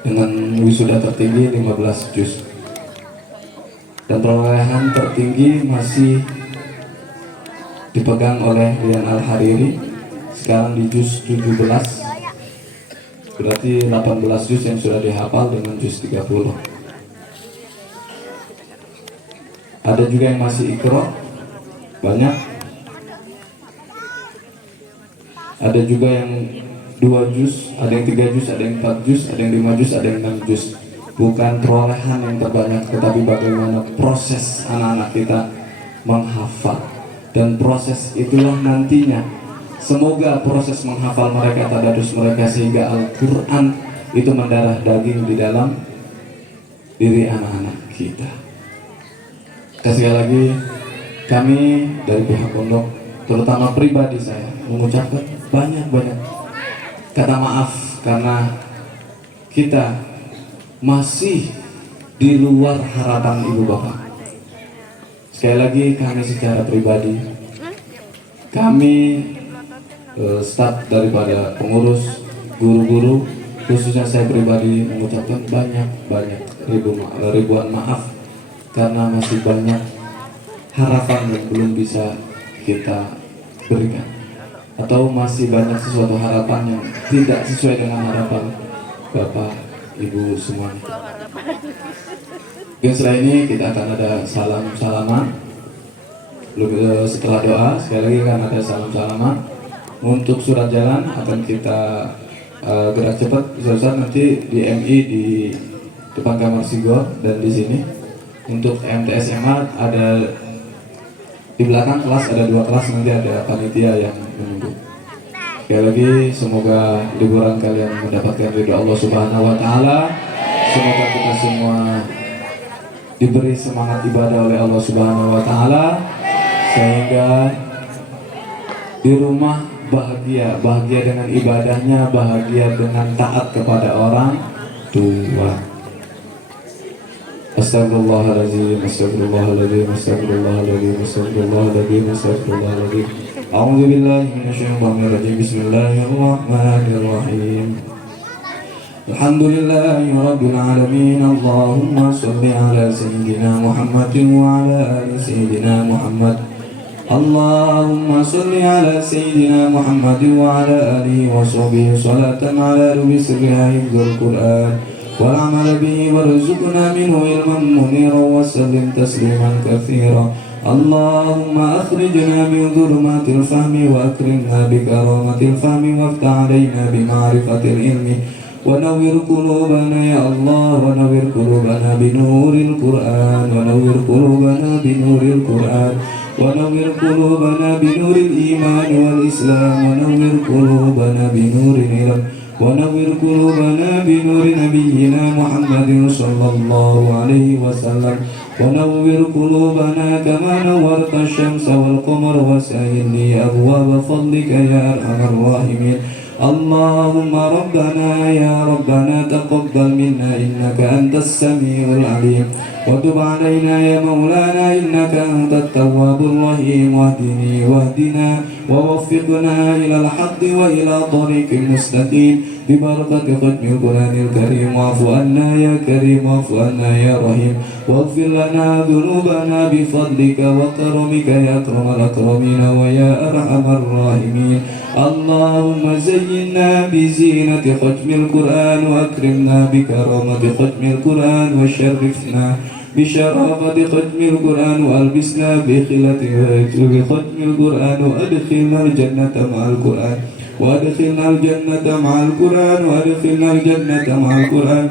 dengan wisuda tertinggi 15 juz. Dan perolehan tertinggi masih dipegang oleh Rian Al-Hariri, sekarang di juz 17, berarti 18 juz yang sudah dihafal dengan juz 30. Ada juga yang masih ikro, banyak. Ada juga yang 2 juz, ada yang 3 juz, ada yang 4 juz, ada yang 5 juz, ada yang 6 juz. Bukan perolehan yang terbanyak, tetapi bagaimana proses anak-anak kita menghafal. Dan proses itulah nantinya, semoga proses menghafal mereka, tadarus mereka, sehingga Al-Quran itu mendarah daging di dalam diri anak-anak kita. Sekali lagi, kami dari pihak pondok, terutama pribadi saya, mengucapkan banyak-banyak kata maaf karena kita masih di luar harapan ibu bapak. Sekali lagi, kami secara pribadi, kami staf daripada pengurus, guru-guru, khususnya saya pribadi mengucapkan banyak ribuan maaf karena masih banyak harapan yang belum bisa kita berikan, atau masih banyak sesuatu harapan yang tidak sesuai dengan harapan Bapak Ibu semuanya. Oke, setelah ini kita akan ada salam-salaman. Setelah doa, sekali lagi akan ada salam-salaman. Untuk surat jalan akan kita gerak cepat. Ustaz nanti di MI di depan kamar Sigor dan di sini. Untuk MTSMA ada di belakang kelas, ada 2 kelas, nanti ada panitia yang menunggu. Sekali lagi, semoga liburan kalian mendapatkan ridho Allah Subhanahu wa Ta'ala. Semoga kita semua diberi semangat ibadah oleh Allah Subhanahu wa Ta'ala, sehingga di rumah bahagia dengan ibadahnya, bahagia dengan taat kepada orang tua. Astagfirullahaladzim, astagfirullahaladzim, astagfirullahaladzim, astagfirullahaladzim, astagfirullahaladzim. A'udzu billahi minasyaitonir rajim. Bismillahirrahmanirrahim. Alhamdulillahi rabbil alamin. Allahumma shalli ala sayyidina Muhammadin wa ala ali sayyidina Muhammad. Allahumma shalli ala sayyidina Muhammadin wa ala alihi wa sahbihi salatan ala rubi sirriha hifdzul Qur'an wal amal bihi warzuqna minhu ilman munira wa sallim tasliman katsira. Allahumma akhrijna min dhulumatil fahmi wa akrimna bi karamatil fahmi waftah alaina bi ma'rifatil ilmi wa nawwir qulubana ya Allah, wa nawwir qulubana bi nuril Qur'an, wa nawwir qulubana bi nuril Qur'an, wa nawwir qulubana bi nuril iman wal islam, wa nawwir qulubana bi nuril ilm, wa nawwir qulubana bi nuri nabiyyina Muhammadin sallallahu alaihi wasallam. ونور قلوبنا كما نورت الشمس والقمر وسهل لي أبواب فضلك يا أرحم الراحمين. اللهم ربنا يا ربنا تقبل منا إنك أنت السميع العليم وتب علينا يا مولانا إنك أنت التواب الرحيم. واهدنا ووفقنا إلى الحق وإلى طريق مستقيم ببركة ختم القرآن الكريم. واعف عنا يا كريم، واعف عنا يا رحيم، واغفر لنا ذنوبنا بفضلك وكرمك يا أكرم الأكرمين ويا أرحم الراحمين. اللهم زينا بزينة ختم القرآن وأكرمنا بكرامة ختم القرآن وشرفنا بشرافة ختم القرآن وألبسنا بختم القرآن وأدخلنا الجنة مع القرآن وأدخلنا الجنة مع القرآن وأدخلنا الجنة مع القرآن.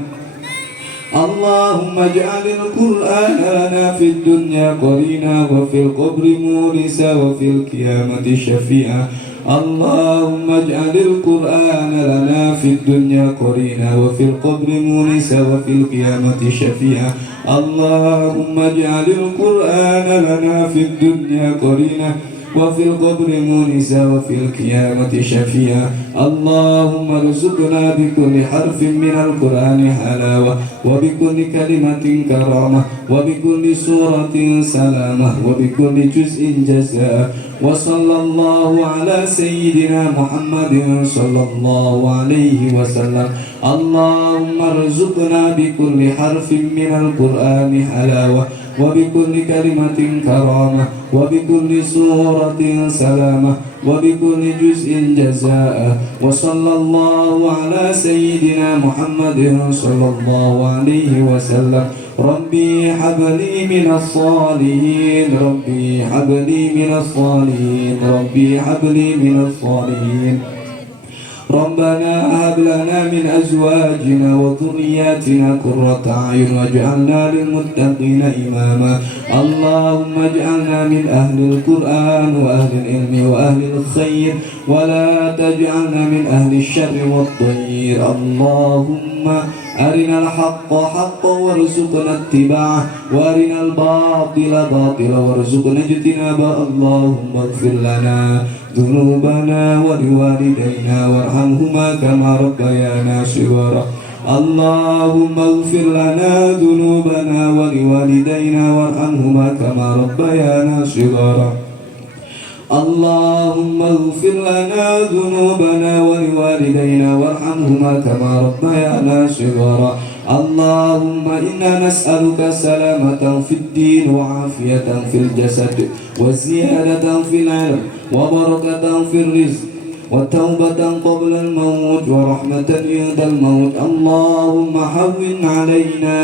اللهم اجعل القرآن لنا في الدنيا قرينا وفي القبر مونسا وفي القيامة شفيعا. اللهم اجعل القرآن لنا في الدنيا قرينا وفي القبر مونسا وفي القيامة شفيعا. اللهم اجعل القرآن لنا في الدنيا قرينا وفي القبر مونسا وفي القيامة شفيعا. اللهم ارزقنا بكل حرف من القرآن حلاوة، وبكل كلمة كرامة، وبكل سورة سلامة، وبكل جزء جزاء. وصلى الله على سيدنا محمد صلى الله عليه وسلم. اللهم ارزقنا بكل حرف من القرآن حلاوة، وبكل كلمة كرامة، وبكل سورة سلامة، وبكل جزء جزاء. وصلى الله على سيدنا محمد صلى الله عليه وسلم. ربي هب لي من الصالحين، ربي هب لي من الصالحين، ربي هب لي من الصالحين. ربنا هب لنا من أزواجنا وذرياتنا قرة أعين واجعلنا للمتقين إماما. اللهم اجعلنا من أهل القرآن وأهل العلم وأهل الخير، ولا تجعلنا من أهل الشر والضير. اللهم أرنا الحق حقا وارزقنا اتباعه، وأرنا الباطل باطلا وارزقنا اجتنابه. اللهم اغفر لنا ذنوبنا ولوالدينا وارحمهما كما ربيانا صغارا. اللهم اغفر لنا ذنوبنا ولوالدينا وارحمهما كما ربيانا صغارا. اللهم اغفر لنا ذنوبنا ولوالدينا وارحمهما كما ربيانا صغارا. اللهم إنا نسألك سلامة في الدين وعافية في الجسد وزيادة في العلم وبركة في الرزق وتوبة قبل الموت ورحمة عند الموت. اللهم هون علينا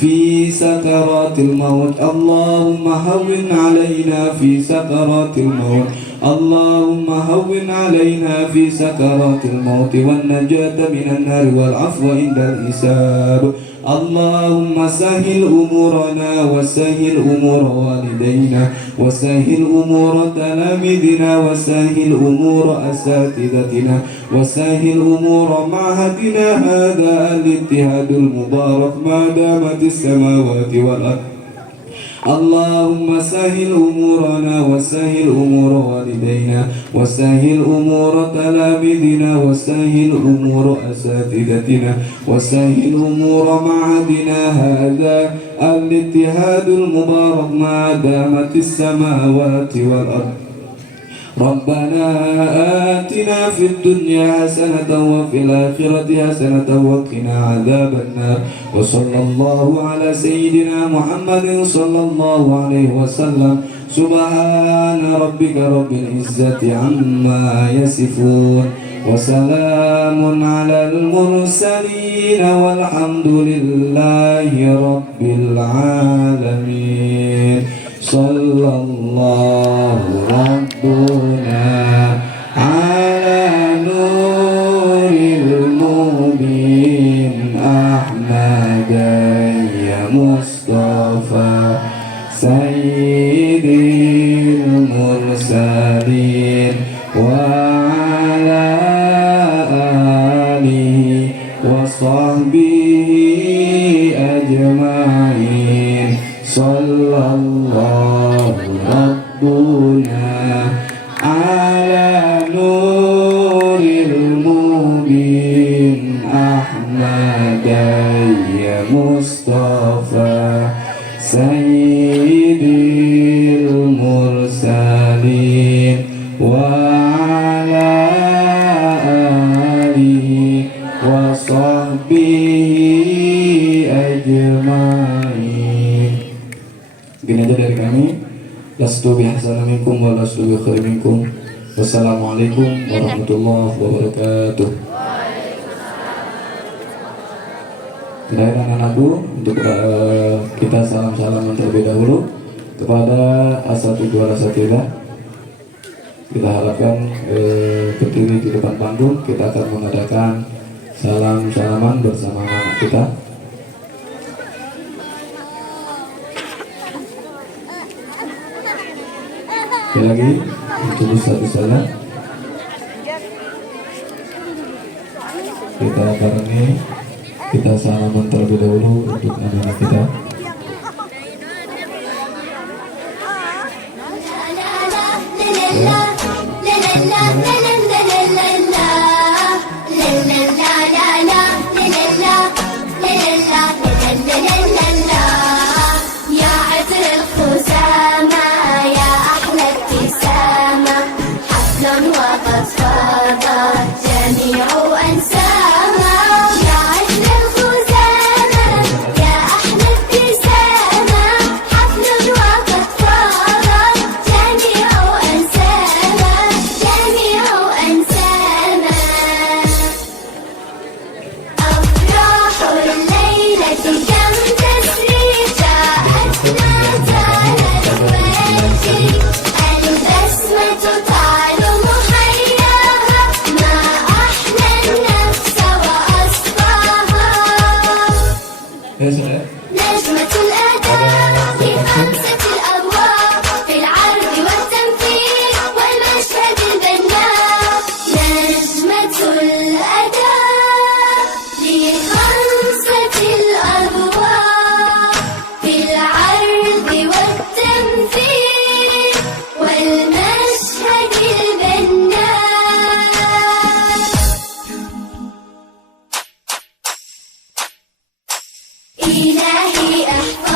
في سكرات الموت، اللهم هون علينا في سكرات الموت، اللهم هون علينا في سكرات الموت والنجاة من النار والعفو عند الحساب. اللهم سهل أمورنا وسهل أمور والدينا وسهل أمور تلاميذنا وسهل أمور أساتذتنا وسهل أمور معهدنا هذا الاتحاد المبارك ما دامت السماوات والأرض. اللهم سهل أمورنا وسهل أمور والدينا وسهل أمور تلاميذنا وسهل أمور أساتذتنا وسهل أمور معهدنا هذا الاتحاد المبارك ما دامت السماوات والأرض. ربنا آتنا في الدنيا حسنة وفي الآخرة حسنة وقنا عذاب النار. وصلى الله على سيدنا محمد صلى الله عليه وسلم. سبحان ربك رب العزة عما يصفون وسلام على المرسلين والحمد لله رب العالمين. صلى الله ربنا على نور المبين أحمد يا مصطفى سيد المرسلين وعلى آله وصحبه أجمعين. صلى الله ربنا على نور المبين أحمد يا مصطفى سيد المرسلين وعلى آله وصحبه أجمعين. Begini aja dari kami. Lastu bihasana minkum wa lastu bikhairin minkum. Wassalamualaikum warahmatullahi wabarakatuh. Terakhir anak-anakku, untuk kita salam-salaman terlebih dahulu kepada asatidz asatidzah. Kita harapkan berdiri di depan panggung, kita akan mengadakan salam-salaman bersama anak kita. Sekali lagi untuk satu salam kita barengi, kita salaman terlebih dahulu untuk anak-anak kita. يا عطر الخزامة يا أحلى ابتسامة حفل وقد فاضت جميع أنسامة يا عطر الخزامة يا أحلى ابتسامة حفل وقد فاضت جميع أنسامة جميع أنسامة أفراح الليلة كم تسري جاءتنا زالت وجهي البسمة تعلو محياها ما أحلى النفس وأصفاها Ya sudah. نجمة الأداء في خمسة الأضواء في العرض والتمثيل والمشهد البناء نجمة الأداء في خمسة الأضواء في العرض والتمثيل والمشهد البناء إلهي احفظ